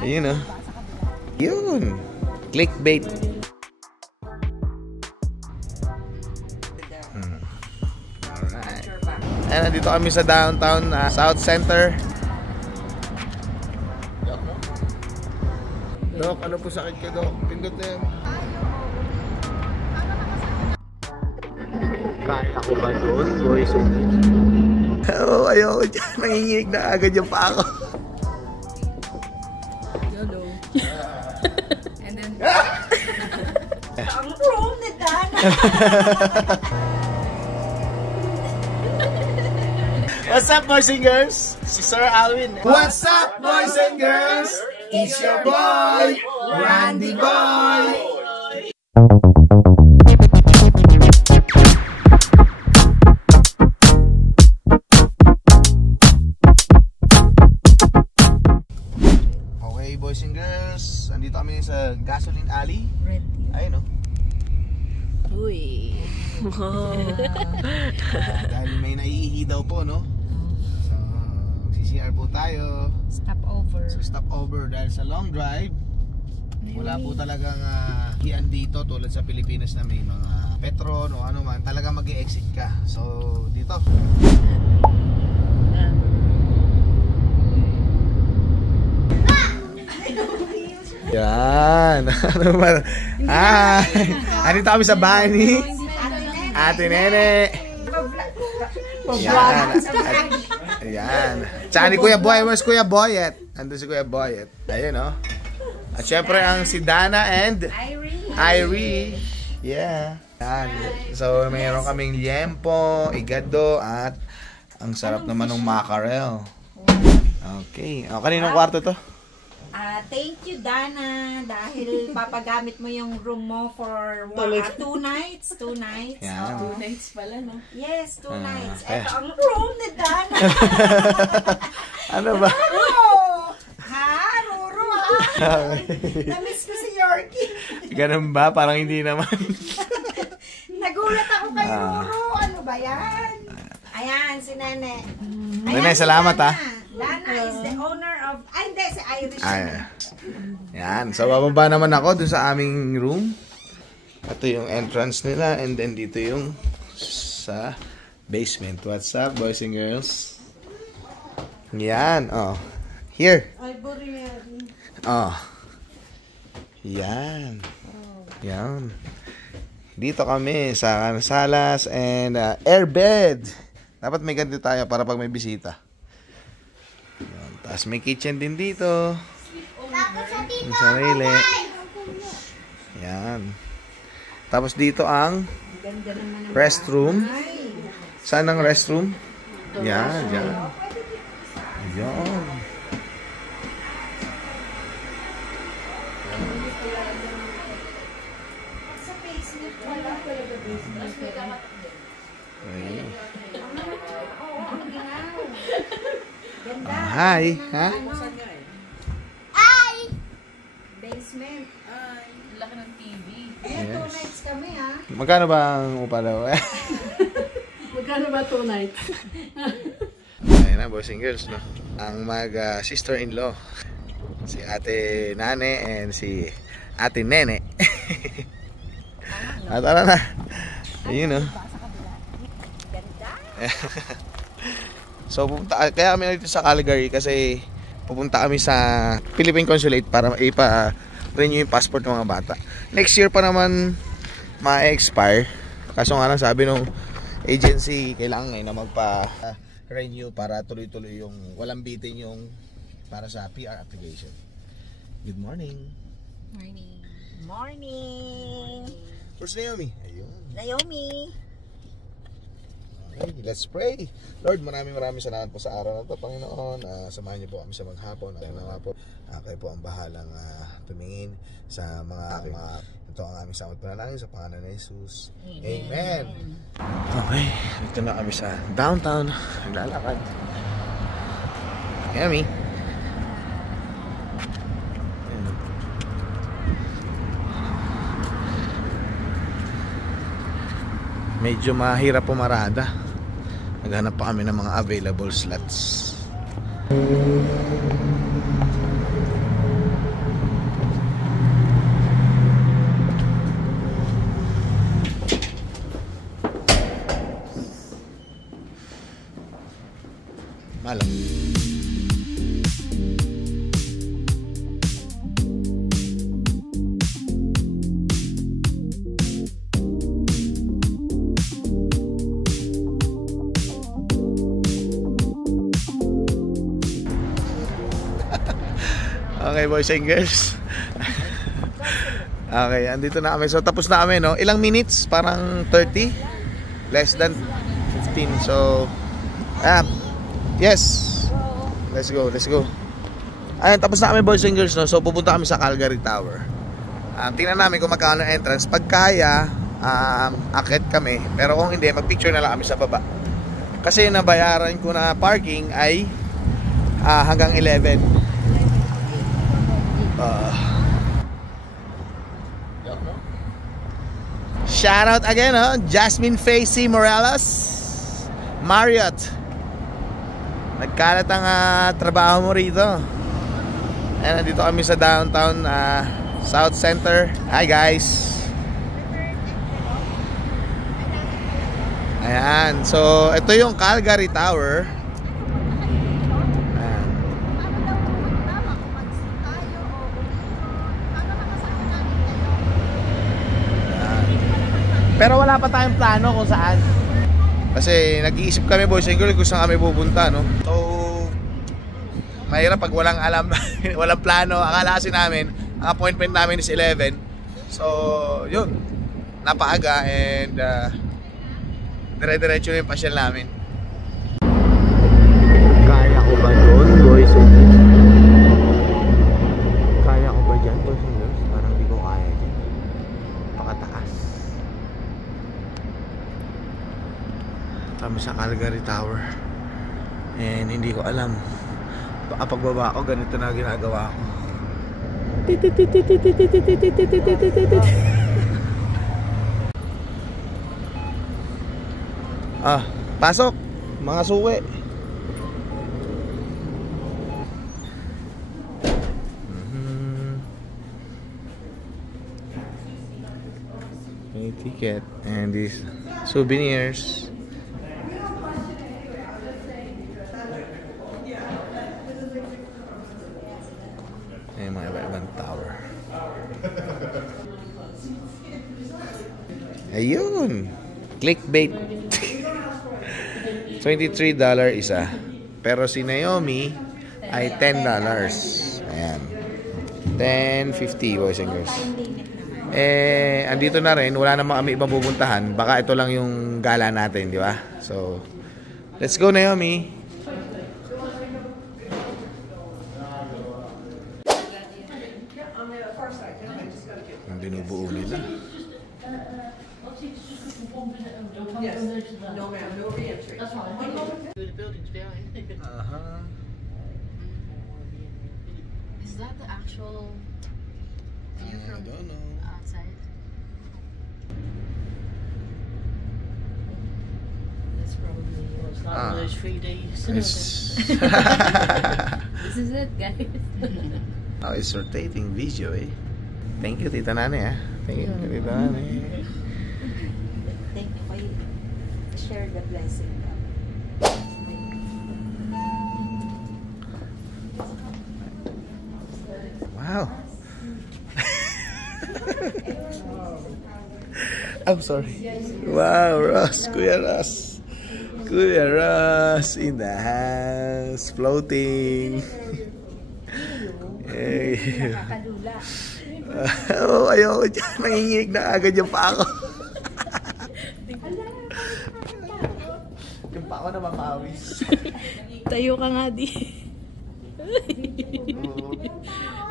Ayun, oh. Yun. Clickbait. Alright. Ayan, nandito kami sa downtown South Center. Dok, ano po sakit ka, Dok? Pindot na yan. Kaya ko ba doon, boys? Oo, ayoko dyan. Nanginginig na agad yung pa ako. Yolo. And then... Ang room ni Dana! What's up, boys and girls? Si Sir Alwin. What's up, boys and girls? It's your boy, Randy Boy. Okay, boys and girls. Andito kami sa Gasoline Alley. Ayun, no? Uy. Dahil may naiihi daw po, no? So, CCR po tayo. Stop over. So, stop over dahil sa long drive. Wala po talagang hiyan dito tulad sa Pilipinas na may mga Petron o ano man. Talaga mag-i-exit ka. So, dito. Yan. Ano ba? Andito kami sa bahay ni Ate Nene. Yan. Ayan. Tsaka ni Kuya Boy. Where's Kuya Boyet? Andun si Kuya Boyet. Ayun, oh. At syempre ang si Dana and Irie. Yeah. Yan. So mayroon kaming liempo, igado at ang sarap naman ng mackerel. Okay. O, kaninong kwarto to? Thank you, Dana, dahil papagamit mo yung room mo for 2 nights. 2 nights. Yeah. 2 nights pala, no? Yes, 2 nights. Okay. Ito ang room ni Dana. Ano ba? Ha? Ruro, ha? Namiss ko si Yorkie. Ganun ba? Parang hindi naman. Nagulat ako kay Ruro. Ano ba yan? Ayan, si Nene. Nene, salamat, ha? Dana is the owner of... Ay, hindi, si Irish. Yan. So, bababa naman ako dun sa aming room. Ito yung entrance nila. And then, dito yung sa basement. What's up, boys and girls? Yan. Oh. Here. Oh. Yan. Yan. Dito kami sa salas and airbed. Dapat may ganito tayo para pag may bisita. Yan. Tapos may kitchen din dito. Yung sarili. Yan. Tapos dito ang restroom. Saan ang restroom? Yan. Yan. Yan. Okay. Hi, ha? Ay! Basement. Ay, laki ng TV. Yes. 2 nights kami, ha? Magkano ba ang upa daw? Magkano ba 2 nights? Ayun na, boys and girls, no? Ang sister-in-law. Si Ate Nane and si Ate Nene. At ano na? Ayun, no? So, kaya kami dito sa Calgary kasi pupunta kami sa Philippine Consulate para ipa-renew yung passport ng mga bata. Next year pa naman ma-expire. Kaso nga lang sabi nung agency, kailangan ngayon na magpa-renew para tuloy-tuloy yung walang bitin yung para sa PR application. Good morning. Morning. Morning. Where's Naomi? Ayun. Naomi. Okay, let's pray. Lord, maraming salamat po sa araw na ito, Panginoon. Samahan niyo po kami sa maghapon. Alam na po, kayo po ang bahalang tumingin sa mga ito ang aming samot panalangin sa pangalan ni Jesus. Amen. Okay, dito na kami sa downtown. Naglalakad. Yummy. Medyo mahirap pumarada. Naghanap pa kami ng mga available slots. Okay, boys and girls. Okay, andito na kami. So, tapos na kami, no? Ilang minutes? Parang 30? Less than 15. So, yes. Let's go, let's go. Ayun, tapos na kami, boys and girls, no? So, pupunta kami sa Calgary Tower. Tingnan namin kung magkano entrance. Pag kaya, akit kami. Pero kung hindi, mag-picture na lang kami sa baba. Kasi nabayaran ko na parking ay hanggang 11. Shout out again, Jasmine Facey Morales, Marriott. Nagkalat ang trabaho mo rito. Ayan, nandito kami sa downtown South Center. Hi guys. Ayan, so ito yung Calgary Tower. Ayan. Ayan. Pero wala pa tayong plano kung saan. Kasi nag-iisip kami, boys and girls, kung saan kami pupunta, no? So, mahirap pag walang alam, walang plano. Akala kasi namin, ang appointment namin is 11. So, yun. Napaaga and dire-diretso na yung pasyal namin. Kaya ko ba doon, boys and girls? Kaya ko ba dyan, boys and girls? Parang di ko kaya dyan. Pakataas. Kami sa Calgary Tower. And hindi ko alam. Baka pagbaba ko, ganito na ginagawa ko. Pasok! Mga suwi! May ticket and these souvenirs. Ayan, mga iba-ibang tower. Ayun! Clickbait! $23 isa. Pero si Naomi ay $10. Ayan. $10.50, boys and girls. Andito na rin. Wala namang kami ibang pupuntahan. Baka ito lang yung gala natin, di ba? So, let's go, Naomi. Ang binubuo nila. Yes. No, ma'am. No re-entry. That's fine. The building's behind. Is that the actual view from don't know. outside? That's probably It's not one of those 3 days. It's This is it, guys. oh, it's rotating video, eh. Thank you, Tita Nani, Thank you, Tita Nani. Thank you for you. Share the blessing. Wow. I'm sorry. Wow, Ross. Kuya Ross. Kuya Ross in the house. Floating. Hey. Nakakadula. Oh, ayoko dyan. Nanginginig na agad yung pa ako. Yung pa ako na mamawis. Tayo ka nga di.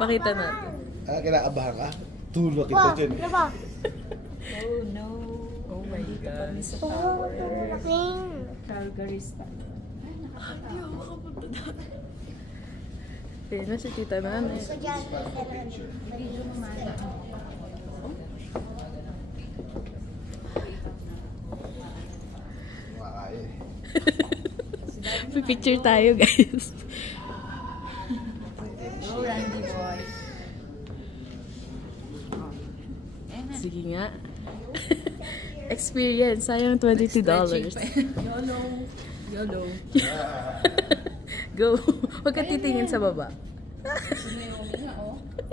Pakita natin. Kinakabahan ka? Tulog kita dyan. Oh no. Oh my Dito God. kami sa tower. Calgary style. Pero si Tita Nana. Picture tayo, guys. Sige nga. Experience. Sayang $22. YOLO. Go. Huwag ka titingin sa baba.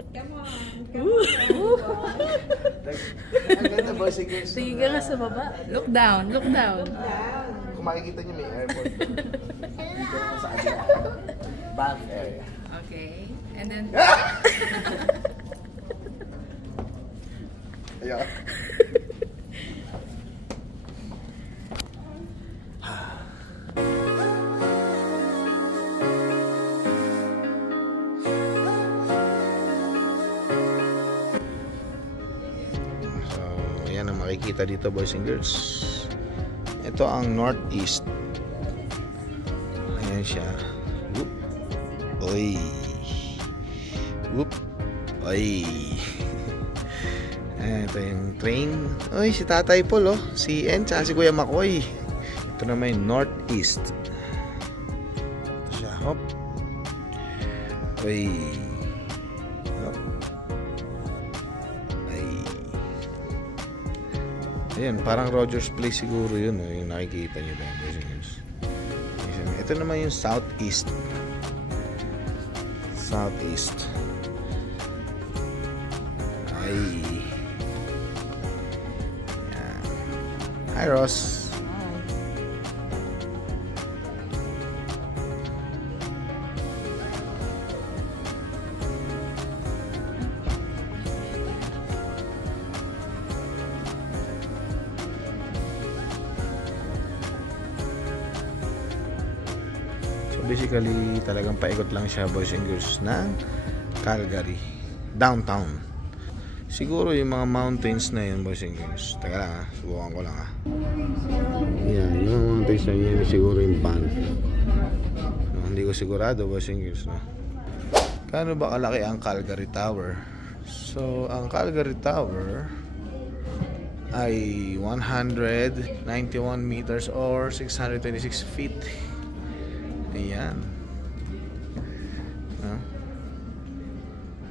Come on. Ang ganda ba? Sige. Tingin ka nga sa baba. Look down, look down. Kung makikita niyo may airport. Dito sa kabila. Bath area. Okay. And then tayo. So, yan ang makikita dito, boys and girls. Ito ang northeast. Ayan siya. Whoop. Oy. Whoop. Oy. Ito yung train. Oy, si Tatay Paul, oh. Si N, tsaka si Kuya Makoy. Ito naman yung northeast. Ito siya. Hop. Oy. Hop. Ay. Ayan, parang Rogers Place siguro yun, oh. Yung nakikita nyo ba? Ito naman yung southeast. Southeast. Ay. Yan. Hi, Ross. Basically, talagang paikot lang siya, boys and girls, ng Calgary downtown. Siguro yung mga mountains na yun, boys and girls. Teka lang ha, subukan ko lang ha. Yan, yung mga mountains na yun, siguro yung Banff. No, hindi ko sigurado, boys and girls, no? Kano ba kalaki ang Calgary Tower? So, ang Calgary Tower ay 191 meters or 626 feet. Ayan.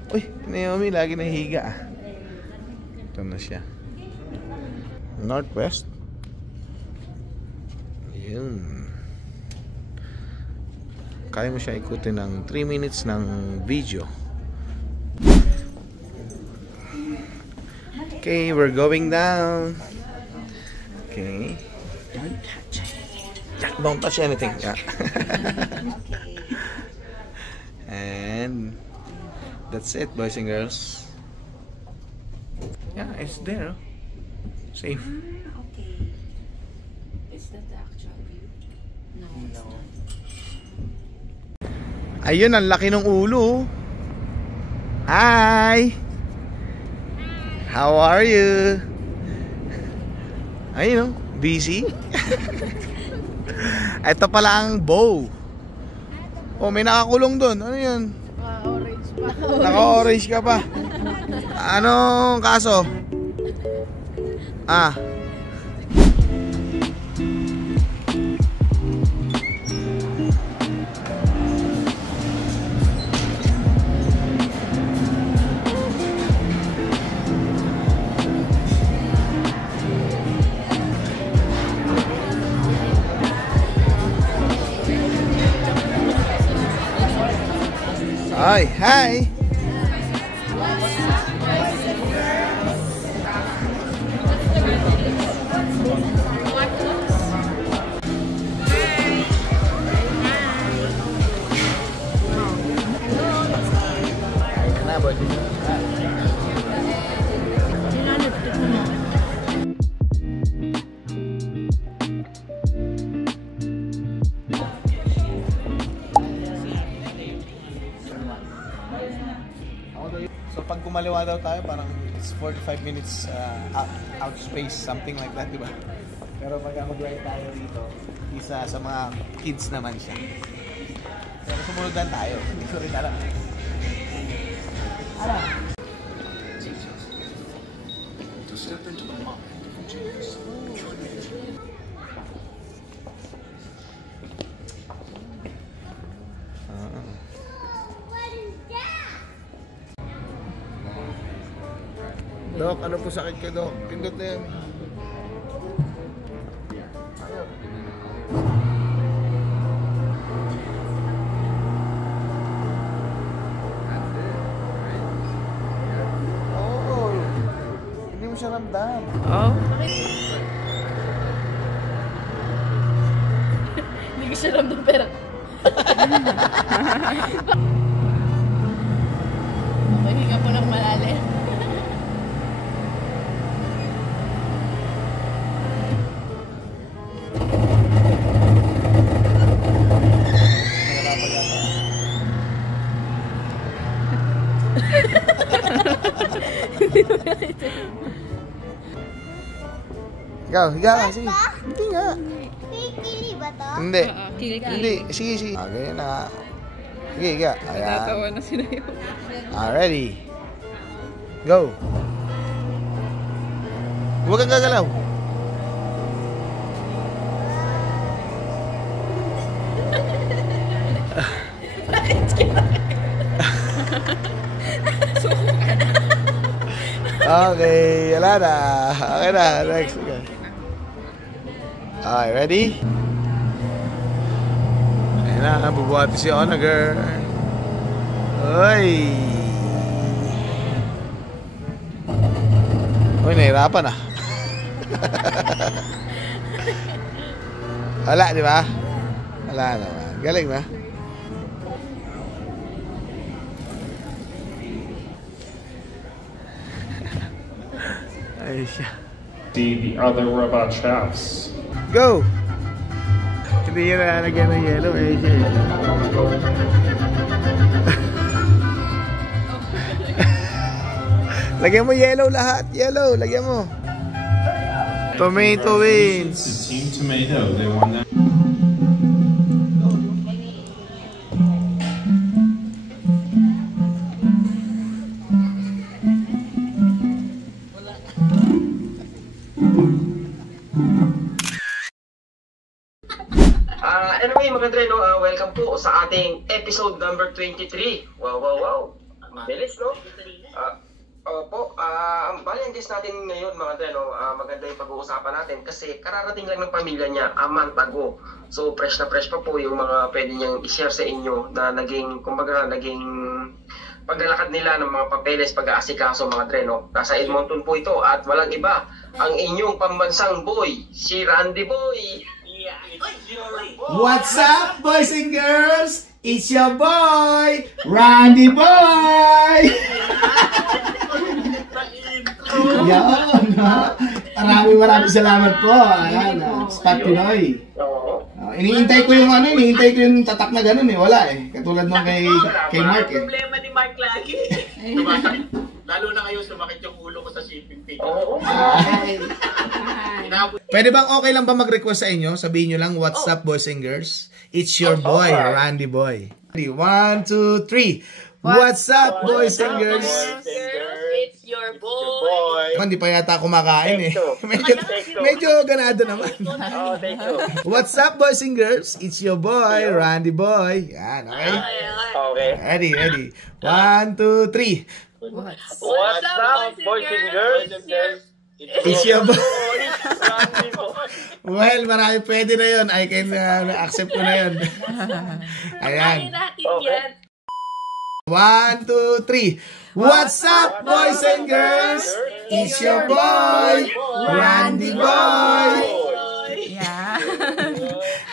Uy, Naomi lagi nahiga. Ito na siya. Northwest. Ayun. Kaya mo siya ikutin ng 3 minutes ng video. Okay, we're going down. Okay. Don't touch it. Don't touch anything. Yeah. And that's it, boys and girls. Yeah, it's there. Safe. Okay. Is that the actual view? No. Ayun, ang laki ng ulo. Hi! How are you? Ayun, busy? Ito pala ang bow. Oh, may nakakulong doon. Ano yun? Naka-orange pa. Naka-orange ka pa. Anong kaso? Ah. Hi, hi. So pag kumaliwa daw tayo, parang it's 45 minutes out space, something like that, di ba? Pero pag mag-ride tayo dito, isa sa mga kids naman siya. Pero sumunod lang tayo, hindi ko rin alam. Alam. To step into the mind of Jesus. Dok, ano po sakit ka, Dok? Pindot na yan. Oo. Hindi mo siya ramdam. Oh? Hindi ko siya ramdam pero... Maghinga po ng malalim. Ikaw, sige. Hindi nga. Kili ba to? Hindi. Kili-kili. Hindi. Sige. Ganyan na. Sige, higa. Ayan. Natawa na sila yun. Ready. Go. Huwag kang gagalaw. Okay, wala na. Okay na, next. Okay. Okay, ready? Ayan na, bubuhati si Onager. Uy! Uy, nahirapan ah. Wala, di ba? Wala naman. Galing na. Ay siya. See the other robot chefs. Go! Hindi yan nalagyan ng yellow. Eh siya. Lagyan mo yellow lahat. Yellow, lagyan mo. Tomato wins. The Team Tomato, they won that. Anyway, mga Dre, no, welcome po sa ating episode number 23. Wow. Bilis, no? Opo, bali ang guest natin ngayon, mga Dre, no, maganda yung pag-uusapan natin kasi kararating lang ng pamilya niya a month ago. So, fresh na fresh pa po yung mga pwede niyang i-share sa inyo na naging paglalakad nila ng mga papeles, pag-aasikaso, mga Dre, no? Nasa Edmonton po ito at walang iba, ang inyong pambansang boy, si Randy Boy. What's up, boys and girls? It's your boy, Randy Boy! Yan, ha? Maraming salamat po. Ayan, Spot Pinoy. Iniintay ko yung tatak na ganun eh. Wala eh. Katulad nung kay Mark eh. Problema ni Mark lagi. Lalo na ngayon, sumakit yung ulo ko sa shipping fee. Pwede bang okay lang ba mag-request sa inyo? Sabihin nyo lang, what's up, boys and girls? It's your boy, Randy Boy. 1, 2, 3. What's up, boys and girls? It's your boy. Hindi pa yata kumakain eh. Medyo ganado naman. What's up, boys and girls? It's your boy, Randy Boy. Yan, okay? Okay. Ready. 1, 2, 3. What's up, boys and girls? It's your boy. Well, marami pwede na yun. I can accept ko na yun. Ayan. 1, 2, 3. What's up, boys and girls? It's your boy, Randy Boy.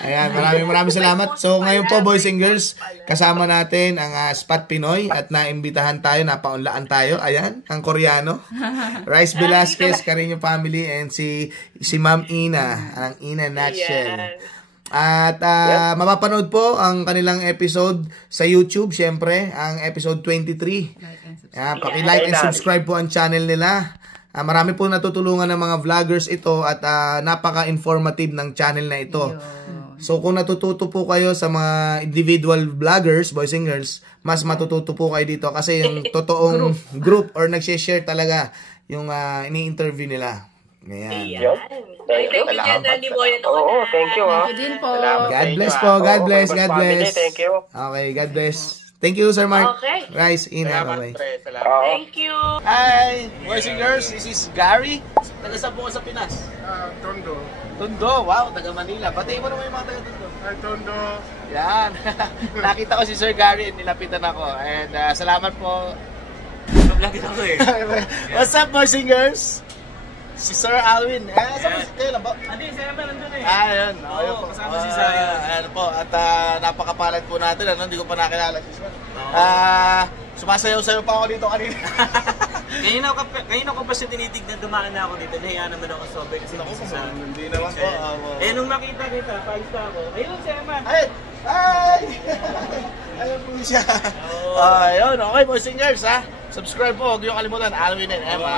Ayan, maraming salamat. So, ngayon po, boys and girls, kasama natin ang Spot Pinoy at naimbitahan tayo, napaunlaan tayo. Ayan, ang Koreano. Rice Velasquez, Carino family, and si Ma'am Ina, ang Ina Nutshell. At mapapanood po ang kanilang episode sa YouTube, syempre, ang episode 23. Paki-like and subscribe po ang channel nila. Marami po natutulungan ng mga vloggers ito at napaka-informative ng channel na ito. So kung natututo po kayo sa mga individual vloggers, boys and girls, mas matututo po kayo dito kasi yung totoong group or nag-share talaga yung ini-interview nila. Ayan. Thank you, Randy Boy. Oo, thank you. Thank you din po. God bless po. God bless. God bless. Thank you. Okay, God bless. Thank you, Sir Mark. Okay. Rice, Ina. Bye-bye. Thank you. Hi, boys and girls. This is Gary. Taga saan po ka sa Pinas? Tondo. Tondo. Wow, taga Manila. Batiin mo naman yung mga taga Tondo. Tondo. Yan. Nakita ko si Sir Gary and nilapitan ako. And salamat po. Lagi ako eh. What's up, boys and girls? Si Sir Alwin. Kayo lang ba? Hindi, Sir Alwin nandun eh. Ayun. Oo, kasama si Saya. Ayan po. At napakapalad po natin. Hindi ko pa nakilala si Sir. Sumasayaw-sayaw pa ako dito kanina. Kanina ko pa siya tinitignan, dumaan na ako dito. Nahiya naman ako sobrang kasi sa... Hindi naman po. Nung nakita kita, paalis na ako. Ayun, Sir Alwin. Hi! Alam po siya. Ayun, okay boys and girls ha. Subscribe po, huwag niyo kalimutan. Alwin and Emma.